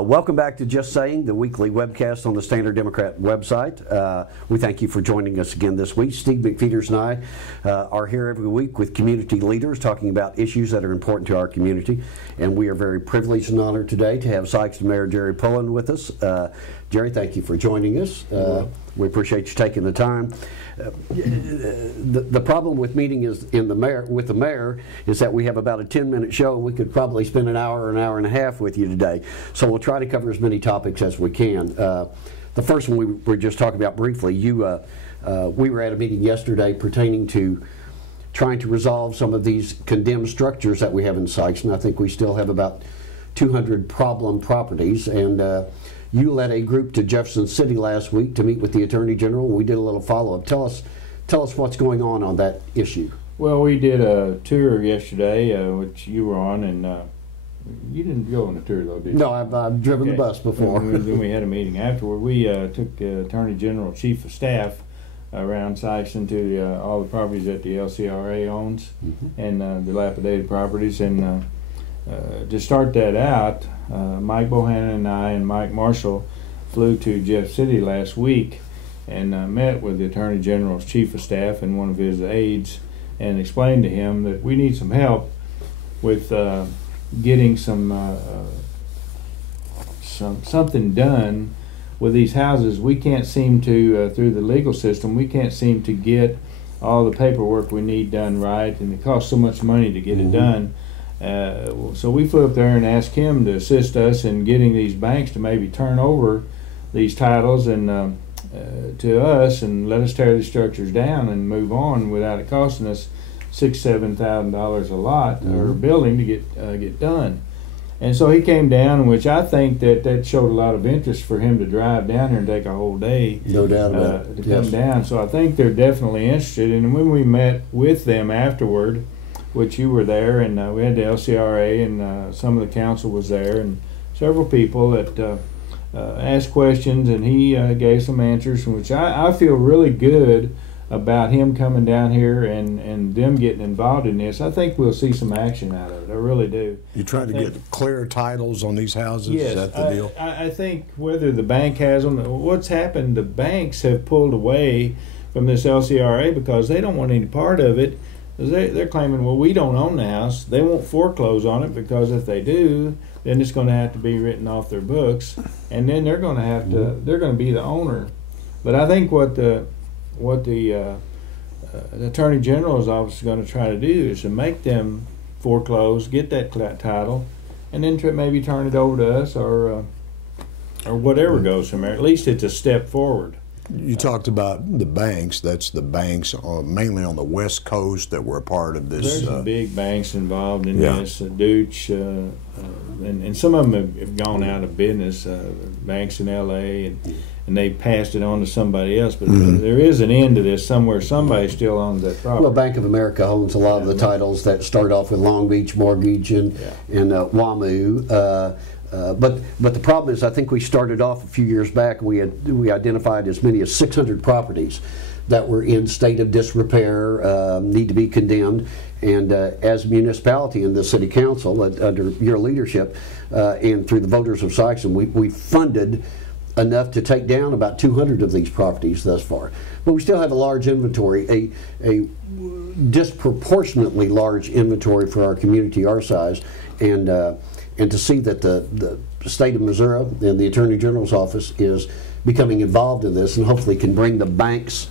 Welcome back to Just Saying, the weekly webcast on the Standard Democrat website. We thank you for joining us again this week. Steve McFeeters and I are here every week with community leaders talking about issues that are important to our community. And we are very privileged and honored today to have Sikeston Mayor Jerry Pullen with us. Jerry, thank you for joining us. We appreciate you taking the time. The problem with meeting with the mayor is that we have about a 10-minute show, and we could probably spend an hour and a half with you today. So we'll try to cover as many topics as we can. The first one we were just talking about briefly. We were at a meeting yesterday pertaining to trying to resolve some of these condemned structures that we have in Sikeston. I think we still have about 200 problem properties, and you led a group to Jefferson City last week to meet with the Attorney General. We did a little follow-up. Tell us what's going on that issue. Well, we did a tour yesterday, which you were on, and you didn't go on the tour, though, did you? No, I've driven the bus before. Then we had a meeting afterward. We took the Attorney General, Chief of Staff around Sikeston to all the properties that the LCRA owns, and dilapidated properties. And to start that out, Mike Bohannon and I and Mike Marshall flew to Jeff City last week and met with the Attorney General's Chief of Staff and one of his aides, and explained to him that we need some help with getting something done with these houses. We can't seem to, through the legal system, we can't seem to get all the paperwork we need done right, and it costs so much money to get it done. So we flew up there and asked him to assist us in getting these banks to maybe turn over these titles and to us, and let us tear these structures down and move on without it costing us $6,000–7,000 a lot or building to get done. And so he came down, which I think that showed a lot of interest for him to drive down here and take a whole day. No doubt about it. To come down. So I think they're definitely interested. And when we met with them afterward, which you were there, and we had the LCRA, and some of the council was there, and several people that asked questions, and he gave some answers, which I feel really good about him coming down here and them getting involved in this. I think we'll see some action out of it. I really do. You trying to get clear titles on these houses? Yes, is that the deal? I think whether the bank has them, what's happened, the banks have pulled away from this LCRA because they don't want any part of it. They're claiming, well, we don't own the house. They won't foreclose on it, because if they do, then it's going to have to be written off their books, and then they're going to have to. They're going to be the owner. But I think what the Attorney General's office is going to try to do is to make them foreclose, get that title, and then maybe turn it over to us, or whatever goes from there. At least it's a step forward. You talked about the banks. That's the banks mainly on the West Coast that were a part of this. There's some big banks involved in this. Deutsche, and some of them have gone out of business. Banks in L.A. and they passed it on to somebody else. But there is an end to this somewhere. Somebody still owns that property. Well, Bank of America owns a lot of the titles that start off with Long Beach Mortgage and WAMU. But the problem is, I think we started off a few years back. We identified as many as 600 properties that were in state of disrepair, need to be condemned. And as a municipality and the city council, under your leadership and through the voters of Sikeston, we funded enough to take down about 200 of these properties thus far. But we still have a large inventory, a disproportionately large inventory for our community our size, and to see that the state of Missouri and the Attorney General's office is becoming involved in this, and hopefully can bring the banks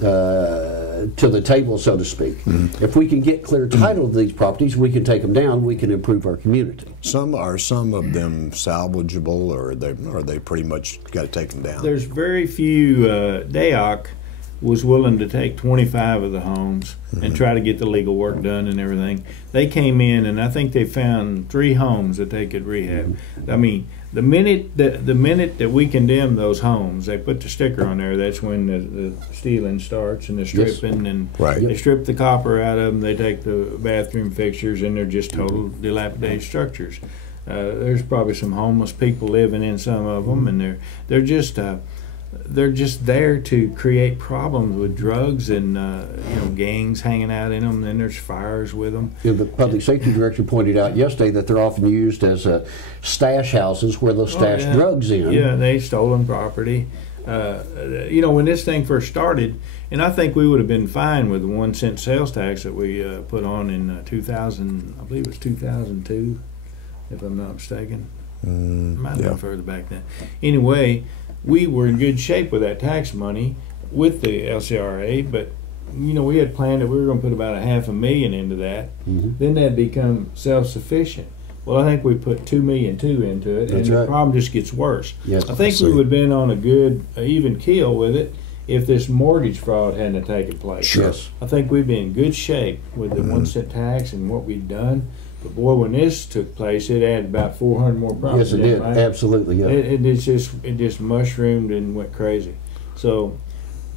to the table, so to speak. If we can get clear title to these properties, we can take them down. We can improve our community. Some of them salvageable, or are they pretty much got to take them down? There's very few. DAOC was willing to take 25 of the homes and try to get the legal work done and everything. They came in, and I think they found 3 homes that they could rehab. I mean, the minute that we condemn those homes, they put the sticker on there. That's when the stealing starts and the stripping, and they strip the copper out of them. They take the bathroom fixtures, and they're just total dilapidated structures. There's probably some homeless people living in some of them, and they're just they're just there to create problems with drugs and gangs hanging out in them. Then there's fires with them. Yeah, the public safety director pointed out yesterday that they're often used as stash houses where they'll stash drugs in. Yeah, they stolen property. When this thing first started, and I think we would have been fine with the 1 cent sales tax that we put on in 2000. I believe it was 2002, if I'm not mistaken. Might have been further back then. Anyway, we were in good shape with that tax money with the LCRA, but we had planned that we were going to put about $500,000 into that. Then that'd become self-sufficient. Well, I think we put $2.2 million into it, and the problem just gets worse. Yes, I think we would have been on a good, even keel with it if this mortgage fraud hadn't taken place. Sure. Yes. I think we'd be in good shape with the 1 cent tax and what we'd done. But boy, when this took place, it added about 400 more properties. Yes, it did. Right? Absolutely, yeah. It just mushroomed and went crazy. So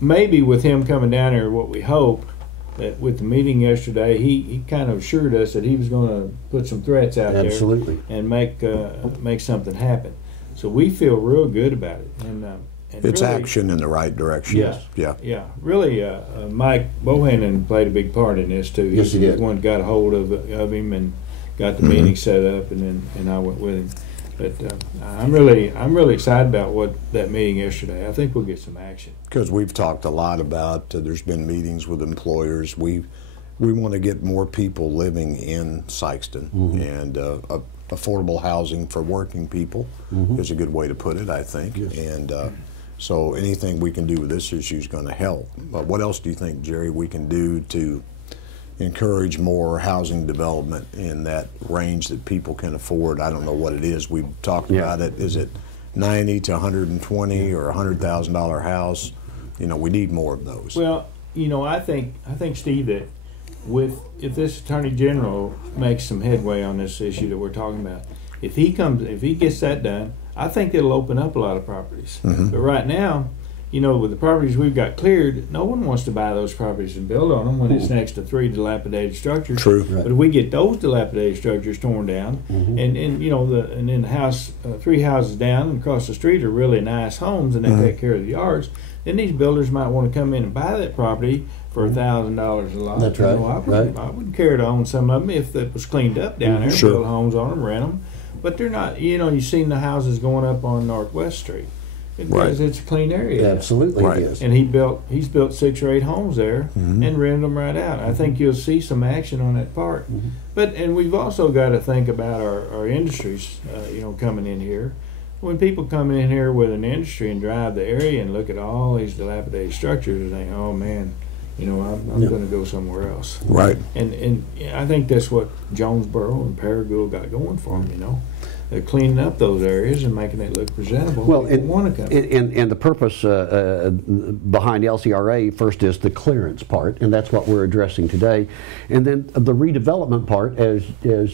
maybe with him coming down here, what we hope that with the meeting yesterday, he kind of assured us that he was going to put some threats out there and make something happen. So we feel real good about it. And it's really, action in the right direction. Yeah. Really, Mike Bohannon played a big part in this too. Yes, he did. He's the one that got a hold of him and got the meeting set up, and I went with him. But I'm really excited about what that meeting yesterday. I think we'll get some action. Because we've talked a lot about, there's been meetings with employers. We want to get more people living in Sikeston, and affordable housing for working people is a good way to put it, I think. Yes. And so anything we can do with this issue is going to help. But what else do you think, Jerry, we can do to encourage more housing development in that range that people can afford? I don't know what it is. We've talked about it. Is it 90 to 120 or $100,000 house? We need more of those. Well, I think Steve, that if this Attorney General makes some headway on this issue that we're talking about, if he gets that done, I think it'll open up a lot of properties. But right now, with the properties we've got cleared, no one wants to buy those properties and build on them when it's next to 3 dilapidated structures. True. Right. But if we get those dilapidated structures torn down, and then the house, 3 houses down and across the street are really nice homes, and they take care of the yards, then these builders might want to come in and buy that property for $1,000 a lot. That's right. I wouldn't care to own some of them if it was cleaned up down there, build homes on them, rent them. But they're not. You've seen the houses going up on Northwest Street. Because it's a clean area. Absolutely, it is. And he's built 6 or 8 homes there and rented them right out. I think you'll see some action on that part. And we've also got to think about our industries, coming in here. When people come in here with an industry and drive the area and look at all these dilapidated structures and think, oh man, I'm going to go somewhere else. Right. And I think that's what Jonesboro and Paragould got going for them, They're cleaning up those areas and making it look presentable. Well, want to come. And the purpose behind LCRA first is the clearance part, and that's what we're addressing today. And then the redevelopment part, as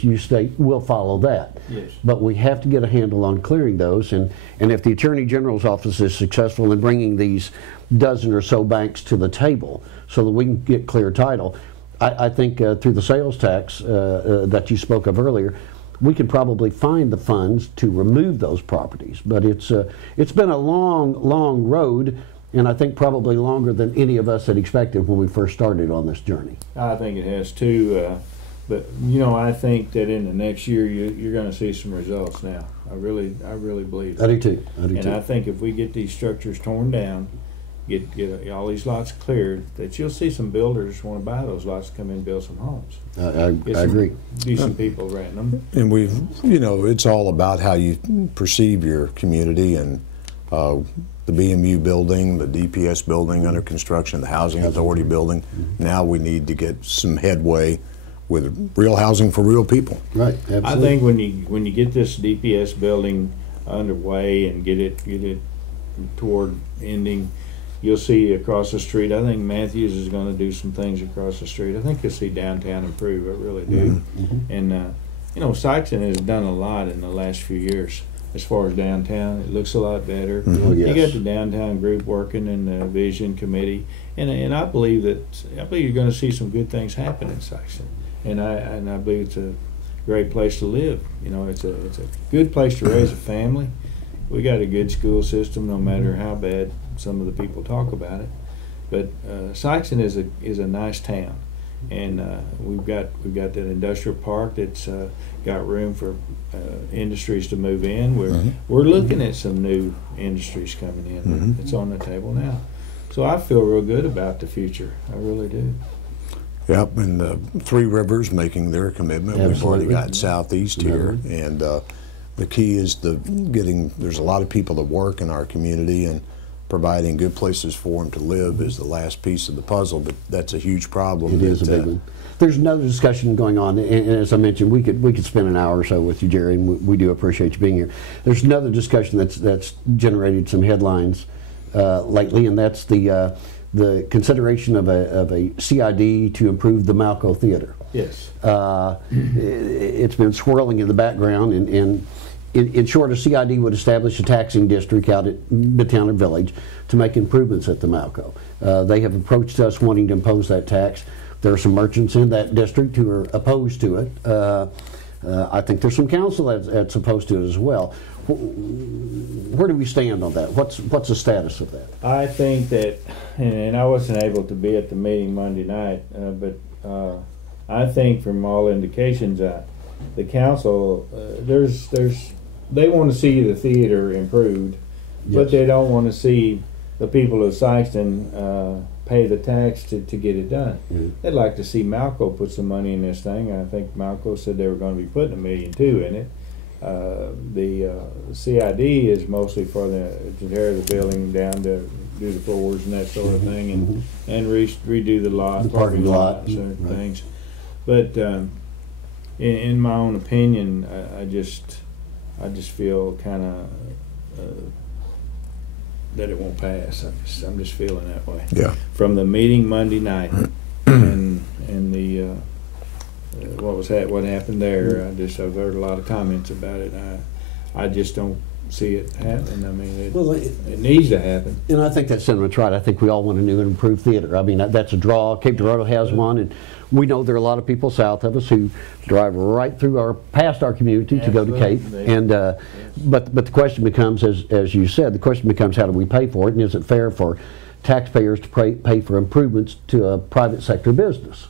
you state, will follow that. Yes. But we have to get a handle on clearing those, and if the Attorney General's office is successful in bringing these dozen or so banks to the table so that we can get clear title, I think through the sales tax that you spoke of earlier, we could probably find the funds to remove those properties. But it's been a long road, and I think probably longer than any of us had expected when we first started on this journey. I think it has too. But I think that in the next year you're going to see some results now. I really believe that. I do too. And I think if we get these structures torn down, get all these lots cleared, that you'll see some builders want to buy those lots, come in and build some homes. I agree. Decent people renting them. And it's all about how you perceive your community, and the BMU building, the DPS building under construction, the Housing Authority building. Now we need to get some headway with real housing for real people. Right. Absolutely. I think when you get this DPS building underway and get it toward ending, you'll see across the street. I think Matthews is going to do some things across the street. I think you'll see downtown improve. I really do. And Sikeston has done a lot in the last few years as far as downtown. It looks a lot better. You got the downtown group working in the vision committee, and I believe you're going to see some good things happen in Sikeston. And I believe it's a great place to live. It's a good place to raise a family. We got a good school system, no matter how bad some of the people talk about it. But Sikeston is a nice town, and we've got that industrial park that's got room for industries to move in. We're looking at some new industries coming in. It's on the table now, so I feel real good about the future. I really do. Yep, and Three Rivers making their commitment. Absolutely. We've already got Southeast here, and the key is there's a lot of people that work in our community, and providing good places for them to live is the last piece of the puzzle, but that's a huge problem. It is a big one. There's another discussion going on, and as I mentioned, we could spend an hour or so with you, Jerry, and we do appreciate you being here. There's another discussion that's generated some headlines lately, and that's the consideration of a CID to improve the Malco Theater. Yes. It's been swirling in the background, and in short, a CID would establish a taxing district out at Midtown or Village to make improvements at the Malco. They have approached us wanting to impose that tax. There are some merchants in that district who are opposed to it. I think there's some council that's opposed to it as well. Where do we stand on that? What's the status of that? I think that, and I wasn't able to be at the meeting Monday night, but I think from all indications the council, they want to see the theater improved, but they don't want to see the people of Sikeston pay the tax to get it done. They'd like to see Malco put some money in this thing. I think Malco said they were going to be putting $1.2 million in it. The CID is mostly for to tear the building down, to do the floors and that sort of thing, and redo the parking lot, certain things. But in my own opinion, I just feel kind of that it won't pass. I'm just feeling that way. Yeah. From the meeting Monday night and the what happened there. I've heard a lot of comments about it. I just don't see it happening. I mean, it needs to happen. And I think that sentiment's right. I think we all want a new and improved theater. I mean, that's a draw. Cape Girardeau has one, and we know there are a lot of people south of us who drive right through past our community to go to Cape. And but the question becomes, as you said, the question becomes, how do we pay for it, and is it fair for taxpayers to pay for improvements to a private sector business?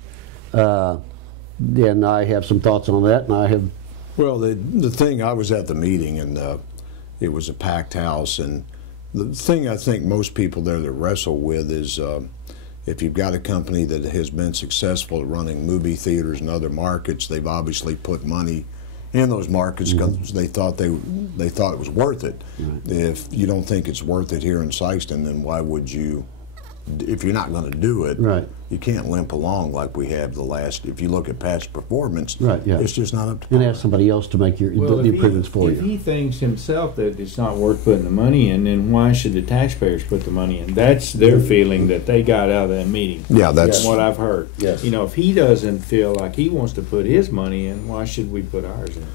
And I have some thoughts on that, and I have. Well, the thing, I was at the meeting, and it was a packed house, and the thing I think most people there that wrestle with is if you've got a company that has been successful at running movie theaters in other markets, they've obviously put money in those markets because they thought it was worth it. If you don't think it's worth it here in Sikeston, then why would you? If you're not going to do it, you can't limp along like we have the last. If you look at past performance, it's just not up to par. And ask somebody else to make the improvements for you. If he thinks himself that it's not worth putting the money in, then why should the taxpayers put the money in? That's their feeling that they got out of that meeting. Yeah, that's what I've heard. Yes. You know, if he doesn't feel like he wants to put his money in, why should we put ours in?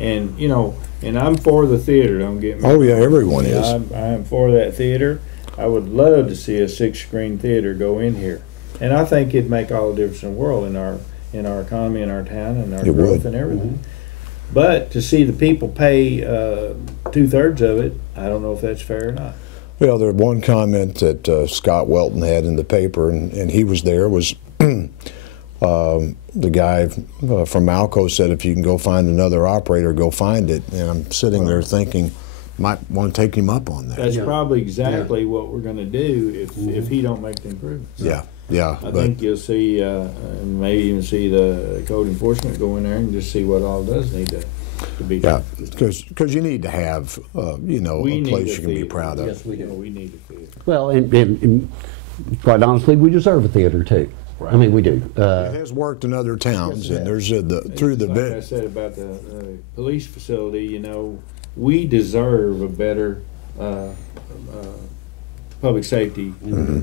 And you know, and I'm for the theater. Don't get me wrong. Oh yeah, everyone is. I'm for that theater. I would love to see a 6-screen theater go in here, and I think it'd make all the difference in the world in our economy, in our town, and our growth and everything. But to see the people pay 2/3 of it, I don't know if that's fair or not. Well, there one comment that Scott Welton had in the paper, and he was there, was the guy from Malco said, if you can go find another operator, go find it. And I'm sitting there thinking, might want to take him up on that. That's probably exactly what we're going to do if he don't make the improvements. Yeah. I think you'll see, and maybe even see the code enforcement go in there and just see what all does need to be done. Yeah, because you need to have, a place you can be proud of. Yes, we do. We need a theater. Well, and quite honestly, we deserve a theater too. Right. I mean, we do. It has worked in other towns, and there's through the like I said about the police facility, you know, we deserve a better public safety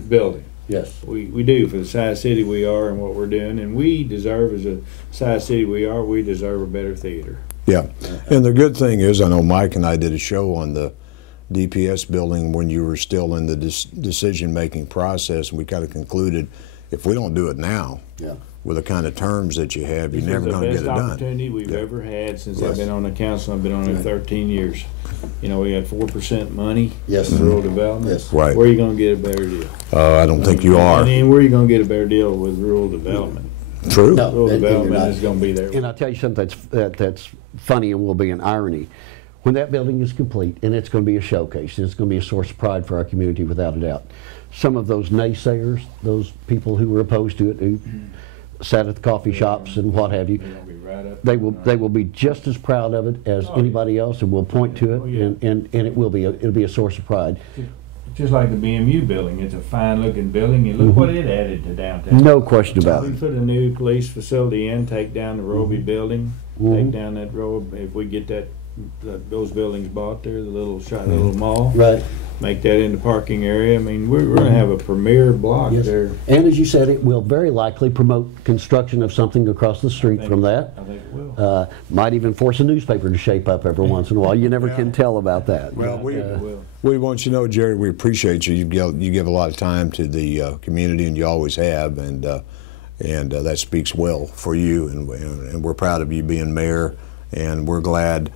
building. Yes. We do, for the size city we are and what we're doing, and we deserve, as a size city we are, we deserve a better theater. Yeah, and the good thing is, I know Mike and I did a show on the DPS building when you were still in the decision-making process, and we kind of concluded if we don't do it now, Yeah. with the kind of terms that you have, you're This never is going to get it the best done. opportunity we've ever had since Yes. I've been on the council. I've been on it 13 years. You know, we had 4% money. Yes. in rural development. Yes. Right. Where are you going to get a better deal? I don't think you are. And then where are you going to get a better deal with rural development? True. No. Rural and you're development not. is going to be there. And I'll tell you something that's funny and will be an irony. When that building is complete, and it's going to be a showcase, and it's going to be a source of pride for our community without a doubt. Some of those naysayers, those people who were opposed to it, who sat at the coffee shops and what have you, They're gonna be right up they will be just as proud of it as anybody else, and will point to it, Oh, yeah. and it will be it'll be a source of pride. Just like the BMU building. It's a fine looking building, and look what it added to downtown. No question about We it. put a new police facility in, take down the Roby building, take down that road. If we get those buildings bought there, the little little mall, Right. make that into parking area. I mean, we're going to have a premier block Yes. there. And as you said, it will very likely promote construction of something across the street from that. I think it will. Might even force a newspaper to shape up every once in a while. You never can tell about that. Well, I think it will. we want you to know, Jerry, we appreciate you. You give a lot of time to the community, and you always have, and that speaks well for you. And we're proud of you being mayor, and we're glad.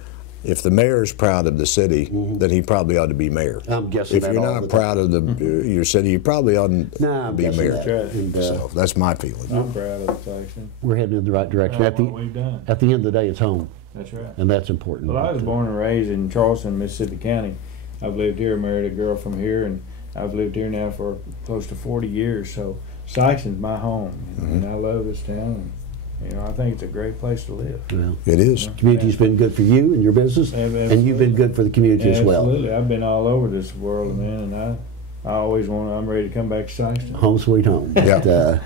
If the mayor is proud of the city, then he probably ought to be mayor. I'm guessing if that you're all not the proud of your city, you probably oughtn't No, I'm be guessing mayor. that. That's right. And, So that's my feeling. I'm proud of the section. we're heading in the right direction. What we've done. At the end of the day, it's home, That's right. and that's important. Well, I was born and raised in Charleston, Mississippi County. I've lived here, married a girl from here, and I've lived here now for close to 40 years. So Sikeston's my home, and I love this town. And, I think it's a great place to live. Well, It is. community's been good for you and your business, and you've been good for the community as well. Absolutely, I've been all over this world, man, and I always I'm ready to come back to Sikeston. Home sweet home. Yeah.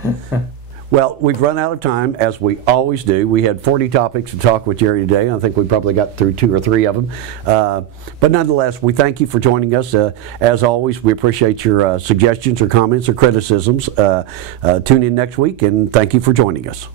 Well, we've run out of time, as we always do. We had 40 topics to talk with Jerry today. I think we probably got through 2 or 3 of them. But nonetheless, we thank you for joining us. As always, we appreciate your suggestions or comments or criticisms. Tune in next week, and thank you for joining us.